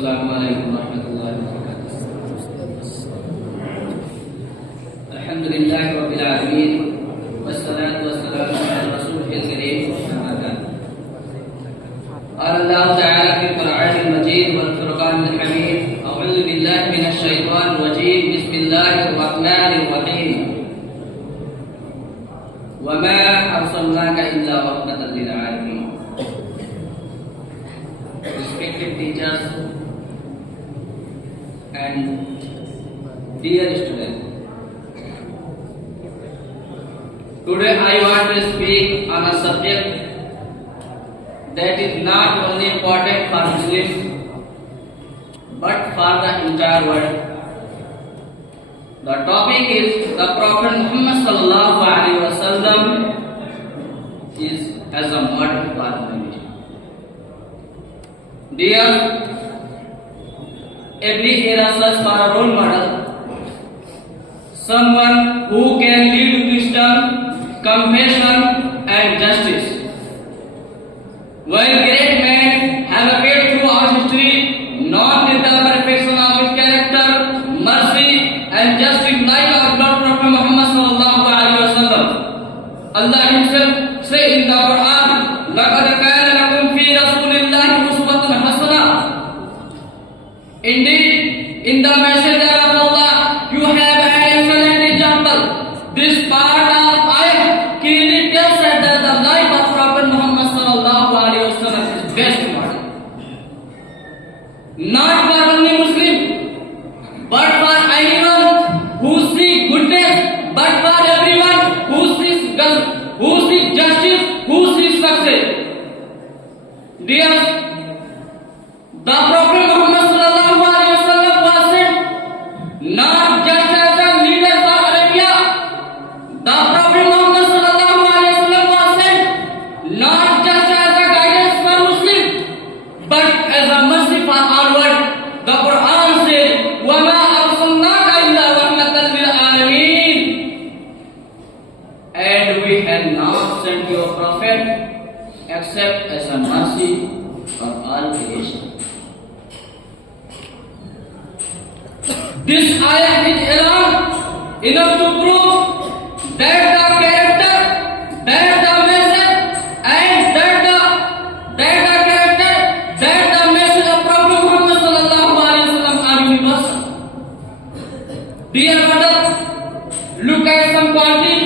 Assalamualaikum warahmatullahi wabarakatuh. Alhamdulillahi rabbil alamin wassalatu wassalamu ala rasulil karim amma ba'd. Allah Ta'ala fi Qur'anil Majid wal Furqanil Hamid. A'udzu billahi minasy syaithanir rajim. Bismillahirrahmanirrahim. Wa ma arsalnaka illa rahmatan lil alamin. Respected teachers and dear students, today I want to speak on a subject that is not only important for Muslims but for the entire world. The topic is the Prophet Muhammad sallallahu alaihi wasallam is as a model for humanity. Dear, every era searches for a role model, someone who can lead wisdom, compassion, and justice. While great men have appeared throughout history, not with the perfection of his character, mercy, and justice like our Lord Prophet Muhammad sallallahu alaihi wasallam. Allah Himself says in the Quran, "Laqad kana lakum fi Rasulillahi uswatun hasanah." Indeed, in the Messenger of Allah, you have an excellent example. This part of ayah clearly tells us that the life of Prophet Muhammad sallallahu alaihi wasallam is best model. Not for only Muslim, but for anyone who seeks goodness, but for everyone who seeks justice, who seeks success. Dear, the Prophet Muhammad sallallahu alaihi wasallam was sent not just as a leader for Arabia. The Prophet Muhammad sallallahu alaihi wasallam was sent not just as a guidance for Muslims, but as a mercy for all world. The Quran says, "Wa ma arsalnaka illa rahmatan lil alamin." And we have not sent your prophet except as a mercy for all creation. This ayah is enough to prove that the character, that the message, and that the message of Prophet Muhammad sallallahu alaihi wasallam are universal. Dear brother, look at some qualities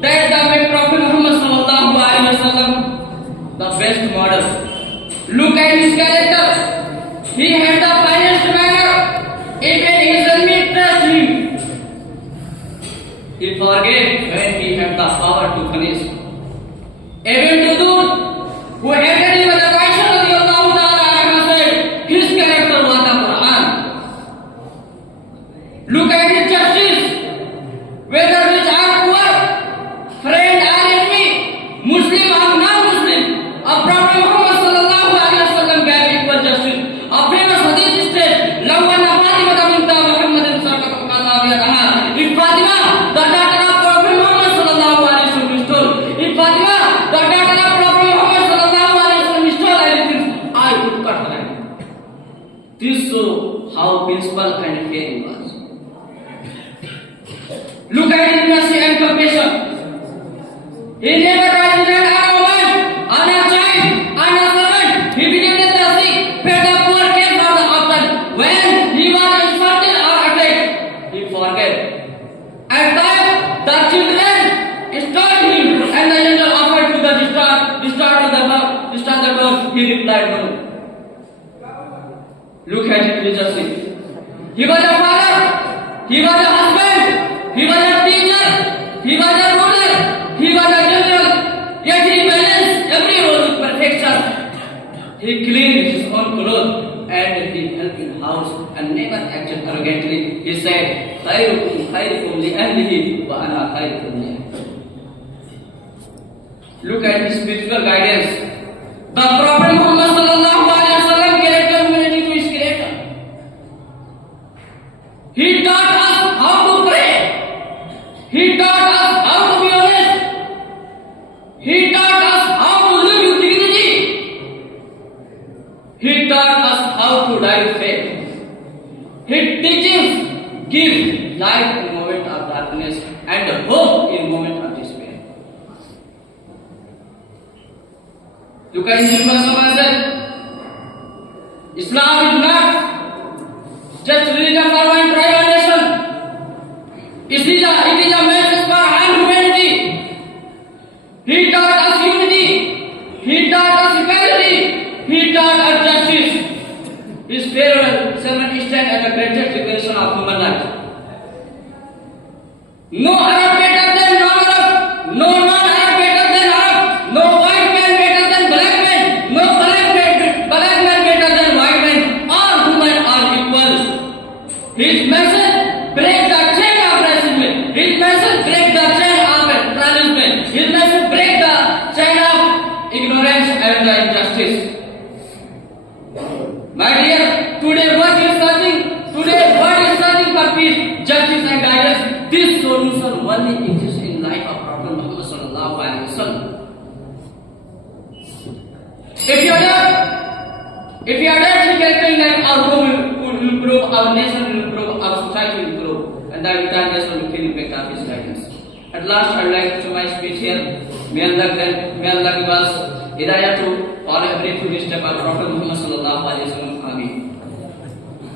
that make Prophet Muhammad sallallahu alaihi wasallam the best model. Look at his character. He had the finest manner. Even his enemy trust him. He forgave when he had the power to punish. Even to those who hated him, the Aisha radiallahu ta'ala said, his character was the Quran. Look at his justice. Whether rich or poor, friend or enemy, Muslim or non-Muslim, a Prophet Muhammad sallallahu alaihi wasallam gave equal justice. A famous hadith says, "Law anna Fatima bint Muhammadin saqatat qadawiyataha." If Fatima, the daughter of Prophet Muhammad sallallahu alaihi wasallam, stole. If Fatima, the daughter of Prophet Muhammad sallallahu alaihi wasallam, stole anything, I would cut her hand. This shows how peaceful and fair he was. Look at his mercy and compassion. He never tried to on a woman, on a child, on a servant. He visited the sick, fed the poor, cared for the orphan. When he was insulted or attacked, he forgave. At times, the children stoned him, and the angel offered to the restore the door. He replied no. Look at his leadership. He was a father. He was a husband. He was a teacher. He was a ruler. He was a general. Yet he balanced every role with perfection. He cleaned his own clothes and he helped in house and never acted arrogantly. He said, "Khairukum khairukum li ahlihi wa ana khairukum li ahli." Look at his spiritual guidance. The Prophet Muhammad sallallahu alaihi wasallam character humanity to his creator. He taught us how to pray. He taught us how to be honest. He taught us how to live with dignity. He taught us how to to die with faith. His teachings give light in moment of darkness and hope in moment of despair. You can remember someone Islam is not just religion for one tribal nation. It is a message for all humanity. He taught us unity. He taught us equality. He taught us justice. His farewell sermon stand as the greatest declaration of human life. No Arab better than non-Arab. No non-Arab better than Arab. No white man better than black man. No black man better than white man. All human are equal. His message breaks the chain of racism. His message breaks the chain of tribalism. His message breaks the chain of ignorance and the injustice. My dear, today what is searching for peace, justice and guidance. This solution only exists in life of Prophet Muhammad sallallahu alaihi wasallam. If you adopt the character in life, our home will improve, our nation will improve, our society will improve, and that nation will feel impact of His guidance. At last, I would like to my speech here. May Allah give us hidayah to follow every foolish step of Prophet Muhammad sallallahu alaihi wasallam.